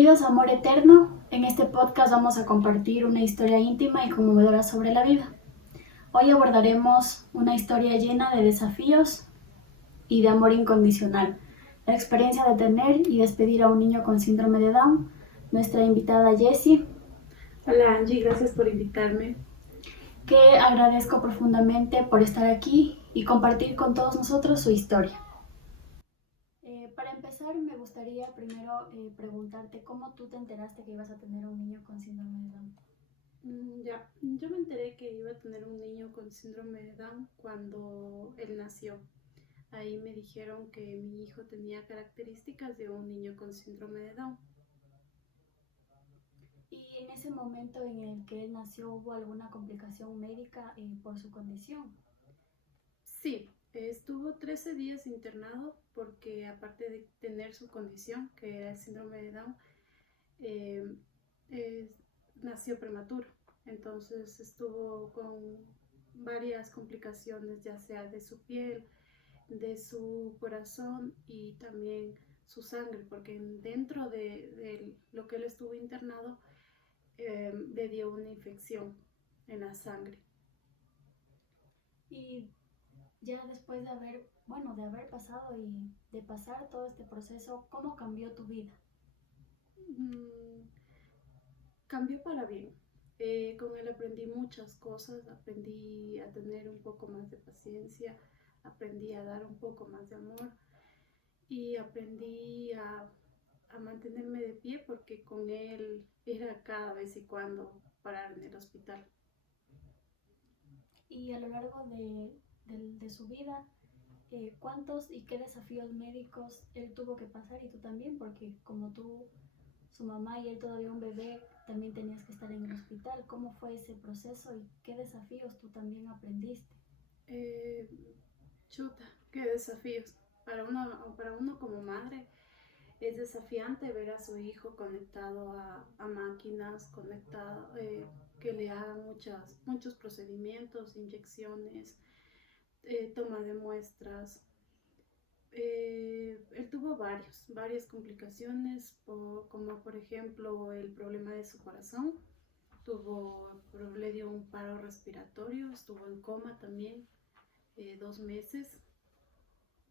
Bienvenidos a Amor Eterno. En este podcast vamos a compartir una historia íntima y conmovedora sobre la vida. Hoy abordaremos una historia llena de desafíos y de amor incondicional. La experiencia de tener y despedir a un niño con síndrome de Down. Nuestra invitada Jessie. Hola Angie, gracias por invitarme. Que agradezco profundamente por estar aquí y compartir con todos nosotros su historia. Para empezar, me gustaría primero preguntarte cómo tú te enteraste que ibas a tener a un niño con síndrome de Down. Yo me enteré que iba a tener un niño con síndrome de Down cuando él nació. Ahí me dijeron que mi hijo tenía características de un niño con síndrome de Down. ¿Y en ese momento en el que él nació hubo alguna complicación médica por su condición? Sí, estuvo 13 días internado porque aparte de tener su condición, que era el síndrome de Down, eh, eh, nació prematuro. Entonces estuvo con varias complicaciones, ya sea de su piel, de su corazón y también su sangre, porque dentro de lo que él estuvo internado le dio una infección en la sangre. Y ya después de haber pasado y de pasar todo este proceso, ¿cómo cambió tu vida? Cambió para bien. Con él aprendí muchas cosas, aprendí a tener un poco más de paciencia, aprendí a dar un poco más de amor y aprendí a mantenerme de pie porque con él era cada vez y cuando parar en el hospital. Y a lo largo de su vida, ¿cuántos y qué desafíos médicos él tuvo que pasar y tú también? Porque como tú, su mamá y él todavía un bebé, también tenías que estar en el hospital. ¿Cómo fue ese proceso y qué desafíos tú también aprendiste? Eh, Chuta, qué desafíos. Para uno como madre es desafiante ver a su hijo conectado a máquinas, conectado, que le hagan muchos procedimientos, inyecciones, toma de muestras. Él tuvo varias complicaciones, como por ejemplo el problema de su corazón. Le dio un paro respiratorio, estuvo en coma también 2 meses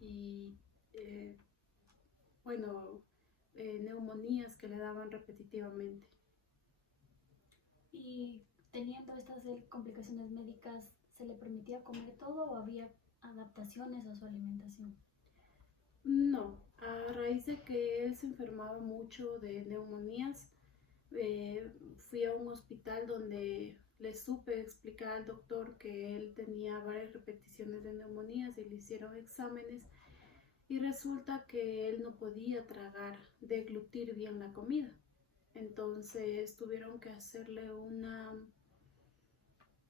y eh, bueno, neumonías que le daban repetitivamente. Y teniendo estas complicaciones médicas, ¿se le permitía comer todo o había adaptaciones a su alimentación? No, a raíz de que él se enfermaba mucho de neumonías, fui a un hospital donde le supe explicar al doctor que él tenía varias repeticiones de neumonías y le hicieron exámenes y resulta que él no podía tragar, deglutir bien la comida. Entonces tuvieron que hacerle una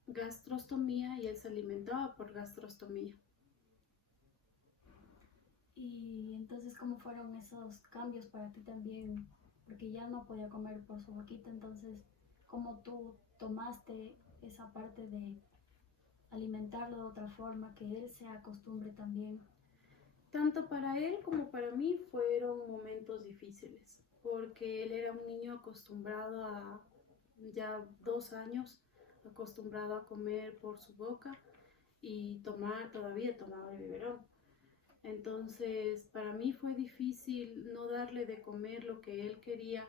gastrostomía y él se alimentaba por gastrostomía. Y entonces, ¿cómo fueron esos cambios para ti también? Porque ya no podía comer por su boquita, entonces, ¿cómo tú tomaste esa parte de alimentarlo de otra forma, que él se acostumbre también? Tanto para él como para mí fueron momentos difíciles, porque él era un niño acostumbrado a ya 2 años, acostumbrado a comer por su boca y todavía tomaba el biberón. Entonces, para mí fue difícil no darle de comer lo que él quería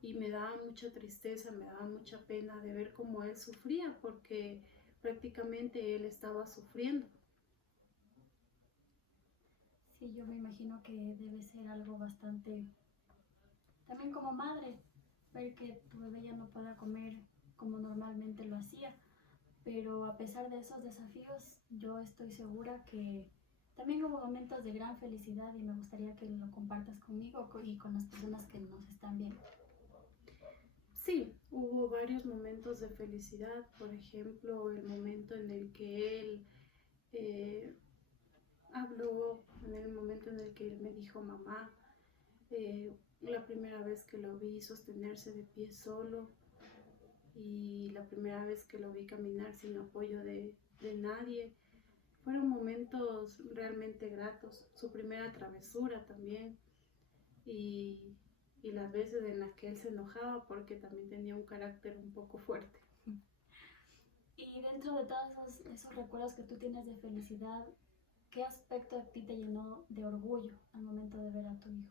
y me daba mucha tristeza, me daba mucha pena de ver cómo él sufría, porque prácticamente él estaba sufriendo. Sí, yo me imagino que debe ser algo bastante, también como madre, ver que tu bebé ya no pueda comer como normalmente lo hacía. Pero a pesar de esos desafíos, yo estoy segura que también hubo momentos de gran felicidad y me gustaría que lo compartas conmigo y con las personas que nos están viendo. Sí, hubo varios momentos de felicidad, por ejemplo, el momento en el que él eh, habló, en el momento en el que él me dijo mamá, la primera vez que lo vi sostenerse de pie solo y la primera vez que lo vi caminar sin apoyo de nadie. Fueron momentos realmente gratos, su primera travesura también y y las veces en las que él se enojaba porque también tenía un carácter un poco fuerte. Y dentro de todos esos recuerdos que tú tienes de felicidad, ¿qué aspecto a ti te llenó de orgullo al momento de ver a tu hijo?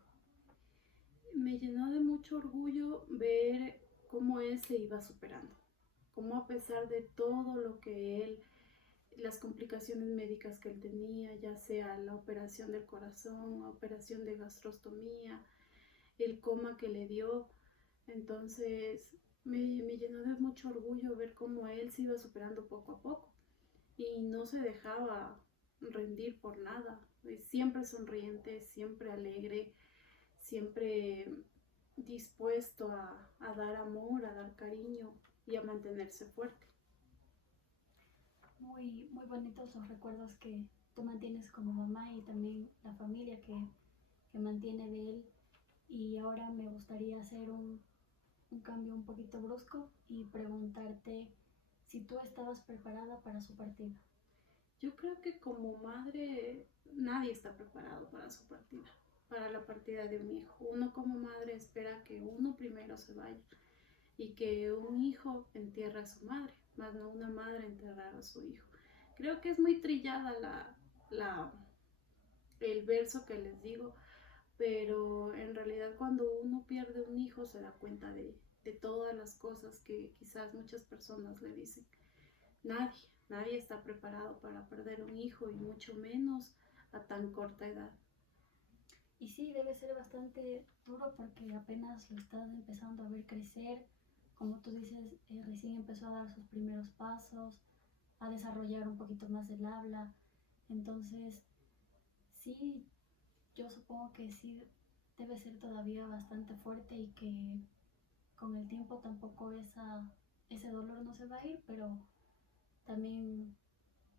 Me llenó de mucho orgullo ver cómo él se iba superando, cómo a pesar de todo lo que él, las complicaciones médicas que él tenía, ya sea la operación del corazón, la operación de gastrostomía, el coma que le dio, entonces me llenó de mucho orgullo ver cómo él se iba superando poco a poco y no se dejaba rendir por nada, siempre sonriente, siempre alegre, siempre dispuesto a dar amor, a dar cariño y a mantenerse fuerte. Muy bonitos los recuerdos que tú mantienes como mamá y también la familia que mantiene de él. Y ahora me gustaría hacer un cambio un poquito brusco y preguntarte si tú estabas preparada para su partida. Yo creo que como madre nadie está preparado para su partida, para la partida de un hijo. Uno como madre espera que uno primero se vaya y que un hijo entierre a su madre, más no una madre enterrar a su hijo. Creo que es muy trillada el verso que les digo, pero en realidad cuando uno pierde un hijo se da cuenta de todas las cosas que quizás muchas personas le dicen. Nadie está preparado para perder un hijo y mucho menos a tan corta edad. Y sí, debe ser bastante duro porque apenas lo estás empezando a ver crecer. Como tú dices, recién empezó a dar sus primeros pasos, a desarrollar un poquito más el habla. Entonces, sí, yo supongo que sí debe ser todavía bastante fuerte y que con el tiempo tampoco ese dolor no se va a ir, pero también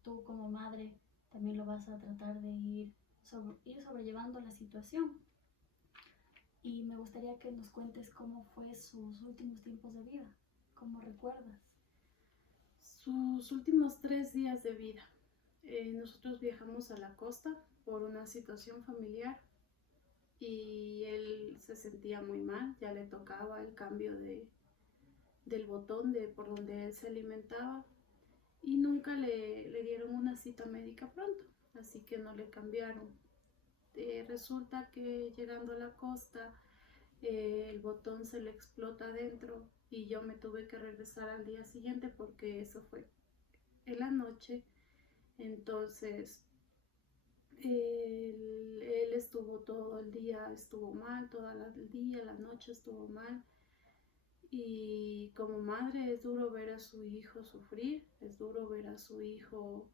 tú como madre también lo vas a tratar de ir sobrellevando la situación. Y me gustaría que nos cuentes cómo fue sus últimos tiempos de vida, cómo recuerdas. Sus últimos 3 días de vida. Nosotros viajamos a la costa por una situación familiar y él se sentía muy mal, ya le tocaba el cambio del botón de por donde él se alimentaba y nunca le dieron una cita médica pronto, así que no le cambiaron. Resulta que llegando a la costa el botón se le explota adentro y yo me tuve que regresar al día siguiente porque eso fue en la noche. Entonces él estuvo todo el día, estuvo mal, todo el día, la noche estuvo mal. Y como madre es duro ver a su hijo sufrir, es duro ver a su hijo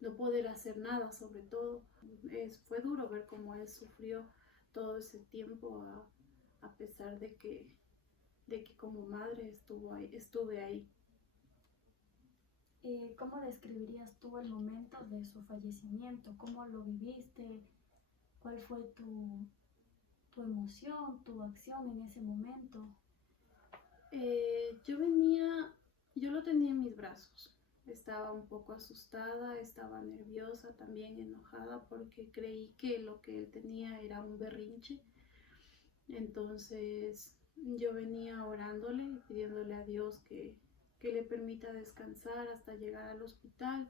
no poder hacer nada, sobre todo. Fue duro ver cómo él sufrió todo ese tiempo a pesar de que como madre estuve ahí. ¿Cómo describirías tú el momento de su fallecimiento? ¿Cómo lo viviste? ¿Cuál fue tu emoción, tu acción en ese momento? Yo lo tenía en mis brazos. Estaba un poco asustada, estaba nerviosa, también enojada porque creí que lo que él tenía era un berrinche. Entonces yo venía orándole y pidiéndole a Dios que le permita descansar hasta llegar al hospital,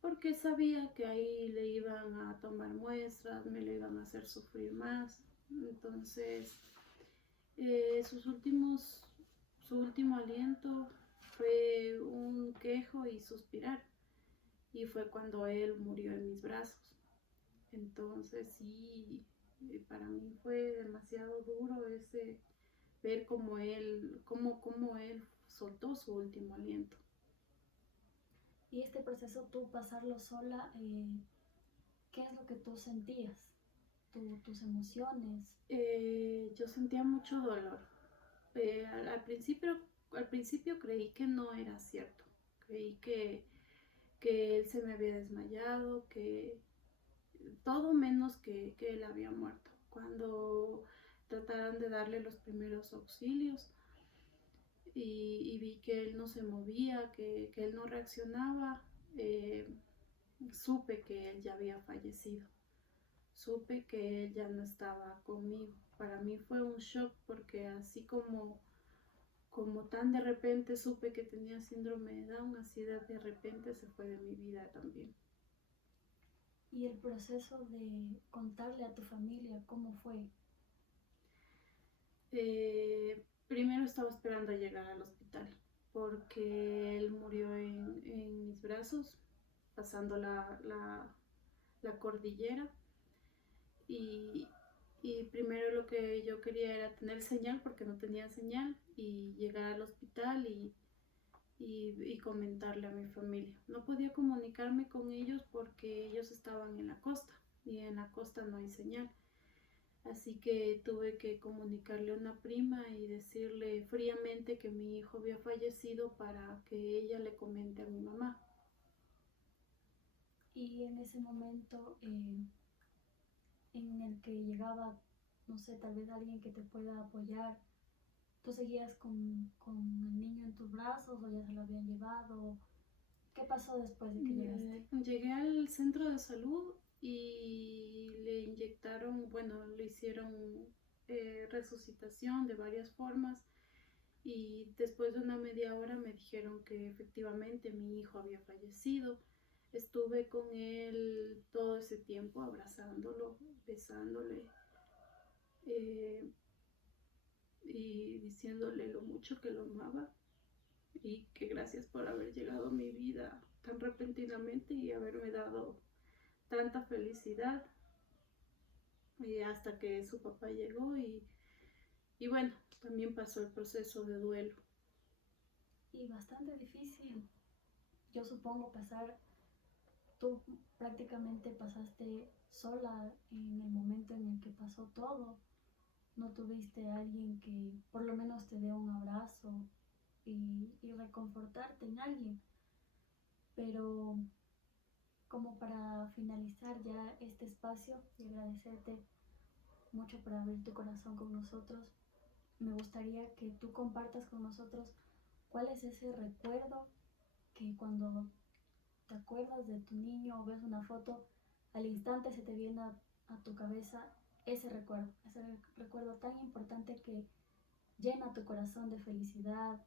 porque sabía que ahí le iban a tomar muestras, me lo iban a hacer sufrir más. Entonces su último aliento fue un quejo y suspirar, y fue cuando él murió en mis brazos. Entonces sí, para mí fue demasiado duro ver cómo él soltó su último aliento. Y este proceso, tú pasarlo sola, ¿qué es lo que tú sentías? Tus emociones. Yo sentía mucho dolor. Al principio creí que no era cierto. Creí que él se me había desmayado, que todo menos que él había muerto. Cuando trataron de darle los primeros auxilios y vi que él no se movía, que él no reaccionaba, supe que él ya había fallecido. supe que él ya no estaba conmigo. Para mí fue un shock porque así como tan de repente supe que tenía síndrome de Down, así de repente se fue de mi vida también. Y el proceso de contarle a tu familia, ¿cómo fue? Primero estaba esperando a llegar al hospital porque él murió en mis brazos, pasando la cordillera. Y, y primero lo que yo quería era tener señal porque no tenía señal y llegar al hospital y comentarle a mi familia. No podía comunicarme con ellos porque ellos estaban en la costa y en la costa no hay señal. Así que tuve que comunicarle a una prima y decirle fríamente que mi hijo había fallecido para que ella le comente a mi mamá. Y en ese momento en el que llegaba, no sé, tal vez alguien que te pueda apoyar, ¿tú seguías con el niño en tus brazos o ya se lo habían llevado? ¿Qué pasó después de que llegaste? Llegué al centro de salud y le inyectaron, bueno, le hicieron resucitación de varias formas y después de una media hora me dijeron que efectivamente mi hijo había fallecido. Estuve con él todo ese tiempo abrazándolo, besándole eh, y diciéndole lo mucho que lo amaba y que gracias por haber llegado a mi vida tan repentinamente y haberme dado tanta felicidad hasta que su papá llegó y bueno, también pasó el proceso de duelo. Y bastante difícil, yo supongo, pasar, tú prácticamente pasaste sola en el momento en el que pasó todo. No tuviste a alguien que por lo menos te dé un abrazo y reconfortarte en alguien. Pero como para finalizar ya este espacio y agradecerte mucho por abrir tu corazón con nosotros, me gustaría que tú compartas con nosotros cuál es ese recuerdo que cuando te acuerdas de tu niño o ves una foto, al instante se te viene a tu cabeza ese recuerdo tan importante que llena tu corazón de felicidad.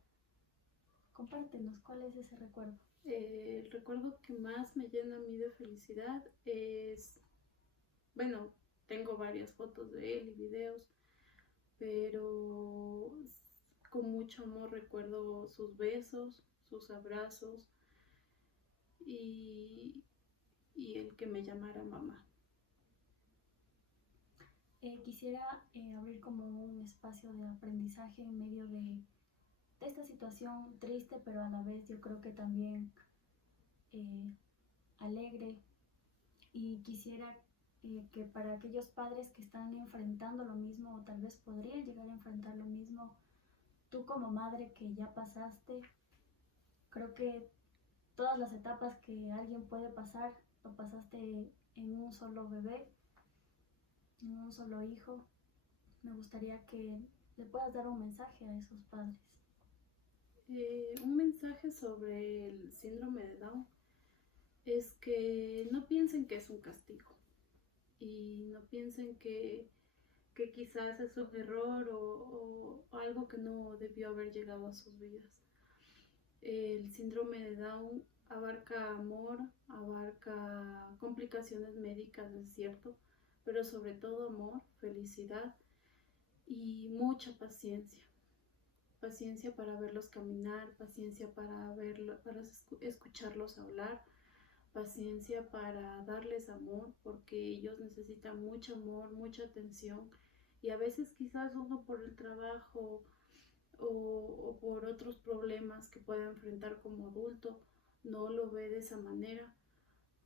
Compártenos cuál es ese recuerdo. El recuerdo que más me llena a mí de felicidad es, bueno, tengo varias fotos de él y videos, pero con mucho amor recuerdo sus besos, sus abrazos y, y el que me llamara mamá. Quisiera abrir como un espacio de aprendizaje en medio de esta situación triste, pero a la vez yo creo que también eh, alegre. Y quisiera que para aquellos padres que están enfrentando lo mismo o tal vez podrían llegar a enfrentar lo mismo, tú como madre que ya pasaste, creo que todas las etapas que alguien puede pasar, lo pasaste en un solo bebé, en un solo hijo. Me gustaría que le puedas dar un mensaje a esos padres. Un mensaje sobre el síndrome de Down es que no piensen que es un castigo y no piensen que quizás es un error o algo que no debió haber llegado a sus vidas. El síndrome de Down abarca amor, abarca complicaciones médicas, es cierto, pero sobre todo amor, felicidad y mucha paciencia. Paciencia para verlos caminar, paciencia para escucharlos hablar, paciencia para darles amor, porque ellos necesitan mucho amor, mucha atención y a veces quizás uno por el trabajo o por otros problemas que pueda enfrentar como adulto no lo ve de esa manera.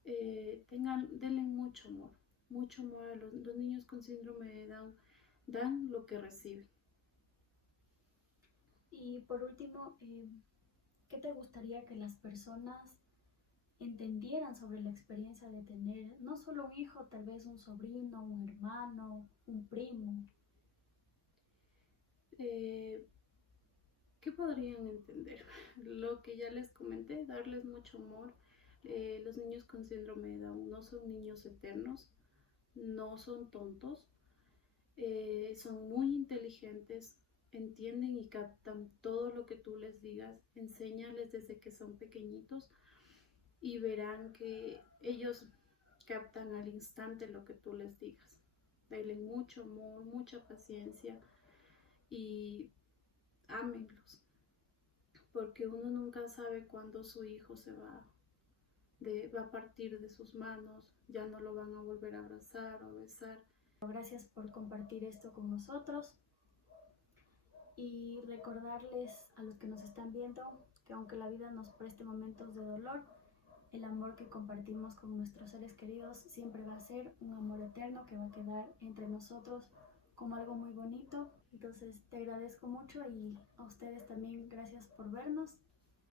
Denle mucho amor a los niños con síndrome de Down, dan lo que reciben. Y por último, ¿qué te gustaría que las personas entendieran sobre la experiencia de tener no solo un hijo, tal vez un sobrino, un hermano, un primo? ¿Qué podrían entender? Lo que ya les comenté, darles mucho amor. Los niños con síndrome de Down no son niños eternos, no son tontos, son muy inteligentes, entienden y captan todo lo que tú les digas, enséñales desde que son pequeñitos y verán que ellos captan al instante lo que tú les digas. Denle mucho amor, mucha paciencia y ámenlos, porque uno nunca sabe cuándo su hijo va a partir de sus manos, ya no lo van a volver a abrazar o besar. Gracias por compartir esto con nosotros y recordarles a los que nos están viendo que aunque la vida nos preste momentos de dolor, el amor que compartimos con nuestros seres queridos siempre va a ser un amor eterno que va a quedar entre nosotros como algo muy bonito. Entonces te agradezco mucho y a ustedes también gracias por vernos